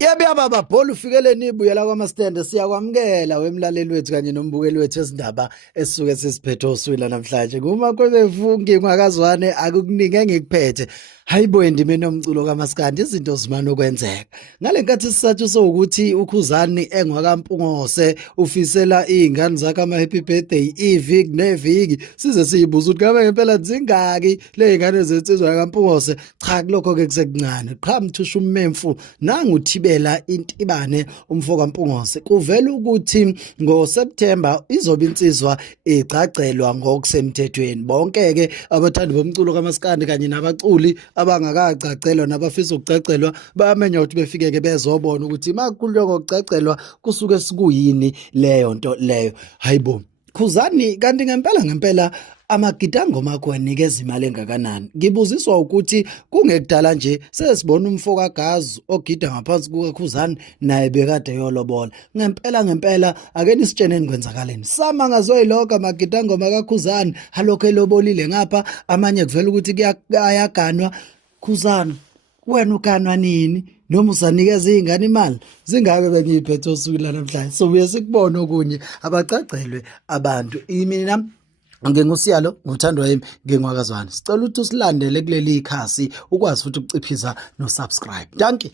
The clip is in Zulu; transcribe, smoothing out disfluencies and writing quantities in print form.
Yababa bhola ufikeleni ibuyela kwaMastende siyakwamukela wemlaleli wethu kanye nombukeli wethu ezindaba esisuke sisiphethe oswila namhlanje kuma kwebefungi ngakazwane akukuningi engikuphethe hayibo endime nomculo kaMaskandi izinto zimana okwenzeka ngalenkathi sisathu sokuthi ukhuzani engwakampungose ufisela izingane zakhe ama happy birthday iviki neviki size siyibuza ukuthi ngabe ngempela zingaki lezingane zensizwa kaMpungose cha kulokho ke kusekuncane qha mthusha ummemfu nanguthibela intibane umfo kaMpungose kuvela ukuthi ngoSeptember izoba insizwa igcagelwa ngokusemthethweni bonke ke abathandi bomculo kaMaskandi kanye nabaculi abangakagcagelwa nabafisa ukucacelwa bayamenya ukuthi befike ke bezobona ukuthi makukhulwe ngokucacelwa kusuke sikuyini leyo nto leyo hayibo khuzani kanti ngempela amagidango makho anikeza imali engakanani ngibuziswa ukuthi kungekudala nje sesibona umfo kaGazi ogida ngaphansi kukaKhuzani naye bekade yolobola ngempela ake nisitsheneni kwenzakaleni sama ngazoyiloka amagidango makaKhuzani halokho elobolile ngapha amanye kuvela ukuthi kuyaganwa Khuzani wena uganwa nini noma usanikeza izingane imali zingake bengiyiphethe osukela namhlanje so buye sikubone okunye abacacelwe abantu mina ngingusiyalo nguthandwa yimi ngingwakazwana sicela ukuthi usilandele kuleli khasi ukwazi futhi ukuciphiza no subscribe dankie.